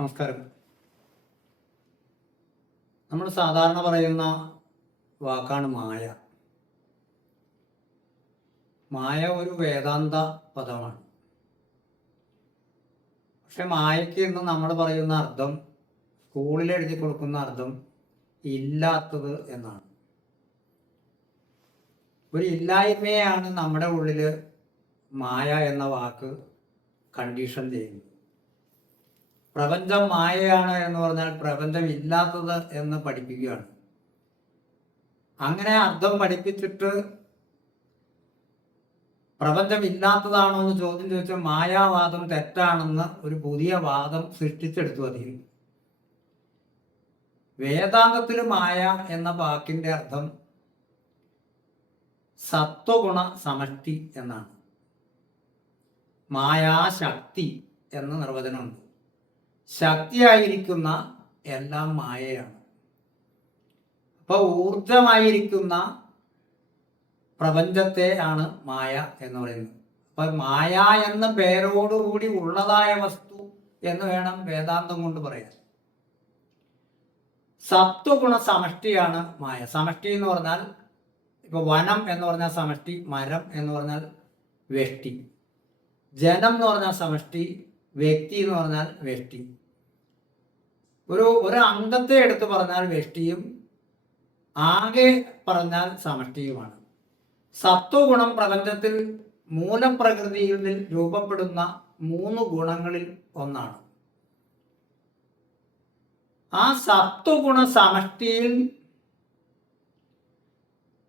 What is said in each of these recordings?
നമസ്കാരം. നമ്മൾ സാധാരണ പറയുന്ന വാക്കാണ് മായ. മായ ഒരു വേദാന്ത പദമാണ്. പക്ഷെ മായയ്ക്ക് ഇന്ന് നമ്മൾ പറയുന്ന അർത്ഥം സ്കൂളിൽ എഴുതി കൊടുക്കുന്ന അർത്ഥം ഇല്ലാത്തത് എന്നാണ്. ഒരു ഇല്ലായ്മയാണ് നമ്മുടെ ഉള്ളിൽ മായ എന്ന വാക്ക് കണ്ടീഷൻ ചെയ്യുന്നത്. പ്രപഞ്ചം മായയാണ് എന്ന് പറഞ്ഞാൽ പ്രപഞ്ചം ഇല്ലാത്തത് എന്ന് പഠിപ്പിക്കുകയാണ്. അങ്ങനെ അർത്ഥം പഠിപ്പിച്ചിട്ട് പ്രപഞ്ചം ഇല്ലാത്തതാണോ എന്ന് ചോദ്യം ചോദിച്ചാൽ മായാവാദം തെറ്റാണെന്ന് ഒരു പുതിയ വാദം സൃഷ്ടിച്ചെടുത്തു അതിൽ. വേദാന്തത്തിൽ മായ എന്ന വാക്കിന്റെ അർത്ഥം സത്വഗുണ സമഷ്ടി എന്നാണ്. മായാശക്തി എന്ന നിർവചനമുണ്ട്. ശക്തിയായിരിക്കുന്ന എല്ലാം മായയാണ്. അപ്പോൾ ഊർജമായിരിക്കുന്ന പ്രപഞ്ചത്തെ ആണ് മായ എന്ന് പറയുന്നത്. അപ്പൊ മായ എന്ന പേരോടുകൂടി ഉള്ളതായ വസ്തു എന്ന് വേണം വേദാന്തം കൊണ്ട് പറയാൻ. സത്വഗുണ സമഷ്ടിയാണ് മായ. സമഷ്ടി എന്ന് പറഞ്ഞാൽ ഇപ്പൊ വനം എന്ന് പറഞ്ഞാൽ സമഷ്ടി മരം എന്ന് പറഞ്ഞാൽ വെഷ്ടി ജനം എന്ന് പറഞ്ഞാൽ സമഷ്ടി വ്യക്തി എന്ന് പറഞ്ഞാൽ വ്യഷ്ടി ഒരു ഒരു അംഗത്തെ എടുത്തു പറഞ്ഞാൽ വ്യഷ്ടിയും ആകെ പറഞ്ഞാൽ സമഷ്ടിയുമാണ്. സത്വഗുണം പ്രപഞ്ചത്തിൽ മൂലപ്രകൃതിയിൽ രൂപപ്പെടുന്ന മൂന്ന് ഗുണങ്ങളിൽ ഒന്നാണ്. ആ സത്വഗുണ സമഷ്ടിയിൽ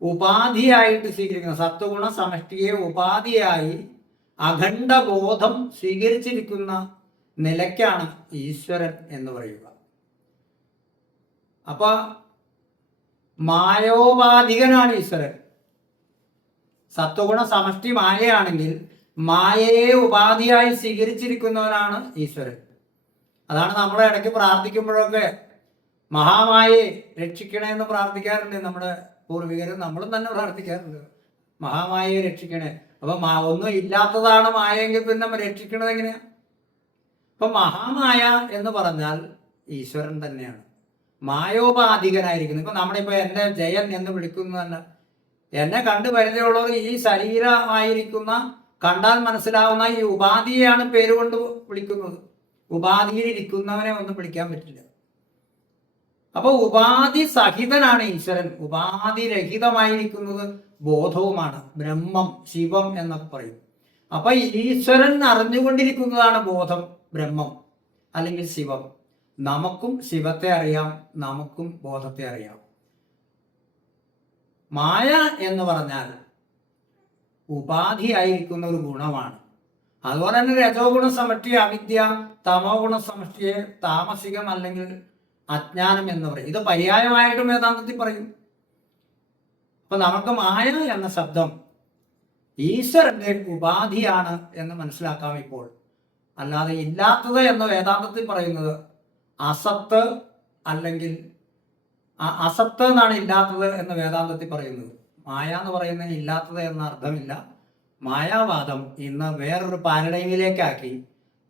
ഉപാധിയായിട്ട് സ്വീകരിക്കുന്ന സത്വഗുണ സമഷ്ടിയെ ഉപാധിയായി അഖണ്ഡബോധം സ്വീകരിച്ചിരിക്കുന്ന നിലയ്ക്കാണ് ഈശ്വരൻ എന്ന് പറയുക. അപ്പൊ മായോപാധികനാണ് ഈശ്വരൻ. സത്വഗുണ സമഷ്ടി മായയാണെങ്കിൽ മായയെ ഉപാധിയായി സ്വീകരിച്ചിരിക്കുന്നവനാണ് ഈശ്വരൻ. അതാണ് നമ്മൾ ഇടയ്ക്ക് പ്രാർത്ഥിക്കുമ്പോഴൊക്കെ മഹാമായെ രക്ഷിക്കണേ എന്ന് പ്രാർത്ഥിക്കാറുണ്ട് നമ്മുടെ പൂർവികരും. നമ്മളും തന്നെ പ്രാർത്ഥിക്കാറുണ്ട്. മഹാമായെ രക്ഷിക്കണേ. അപ്പൊ ഒന്നും ഇല്ലാത്തതാണ് മായെങ്കിൽ പിന്നെ നമ്മൾ രക്ഷിക്കണത് എങ്ങനെയാ അപ്പൊ മഹാമായ എന്ന് പറഞ്ഞാൽ ഈശ്വരൻ തന്നെയാണ്. മായോപാധികനായിരിക്കുന്നു. ഇപ്പൊ നമ്മുടെ ഇപ്പൊ എന്റെ ജയൻ എന്ന് വിളിക്കുന്നതല്ല എന്നെ കണ്ടു പരിചയമുള്ളവർ ഈ ശരീരമായിരിക്കുന്ന കണ്ടാൽ മനസ്സിലാവുന്ന ഈ ഉപാധിയെയാണ് പേരുകൊണ്ട് വിളിക്കുന്നത്. ഉപാധിയിൽ ഇരിക്കുന്നവനെ ഒന്നും വിളിക്കാൻ പറ്റില്ല. അപ്പൊ ഉപാധി സഹിതനാണ് ഈശ്വരൻ. ഉപാധി രഹിതമായിരിക്കുന്നത് ബോധവുമാണ്. ബ്രഹ്മം ശിവം എന്നൊക്കെ പറയും. അപ്പൊ ഈശ്വരൻ അറിഞ്ഞുകൊണ്ടിരിക്കുന്നതാണ് ബോധം ബ്രഹ്മം അല്ലെങ്കിൽ ശിവം. നമുക്കും ശിവത്തെ അറിയാം നമുക്കും ബോധത്തെ അറിയാം. മായ എന്ന് പറഞ്ഞാൽ ഉപാധിയായിരിക്കുന്ന ഒരു ഗുണമാണ്. അതുപോലെ തന്നെ രജോ ഗുണ സമഷ്ടി അവിദ്യ തമോ ഗുണ സമഷ്ടിയെ താമസികം അല്ലെങ്കിൽ അജ്ഞാനം എന്ന് പറയും. ഇത് പര്യായമായിട്ടും വേദാന്തത്തിൽ പറയും. അപ്പൊ നമുക്ക് മായ എന്ന ശബ്ദം ഈശ്വരന്റെ ഉപാധിയാണ് എന്ന് മനസ്സിലാക്കാം ഇപ്പോൾ. അല്ലാതെ ഇല്ലാത്തത് എന്ന് വേദാന്തത്തിൽ പറയുന്നത് അസത്ത് അല്ലെങ്കിൽ അസത്ത് എന്നാണ് ഇല്ലാത്തത് എന്ന് വേദാന്തത്തിൽ പറയുന്നത്. മായ എന്ന് പറയുന്നത് ഇല്ലാത്തത് എന്ന അർത്ഥമില്ല. മായാവാദം ഇന്ന് വേറൊരു പാരഡൈമിലേക്കാക്കി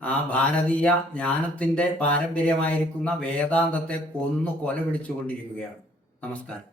ആ ഭാരതീയ ജ്ഞാനത്തിന്റെ പാരമ്പര്യമായിരിക്കുന്ന വേദാന്തത്തെ കൊന്നു കൊല പിടിച്ചുകൊണ്ടിരിക്കുകയാണ് നമസ്കാരം.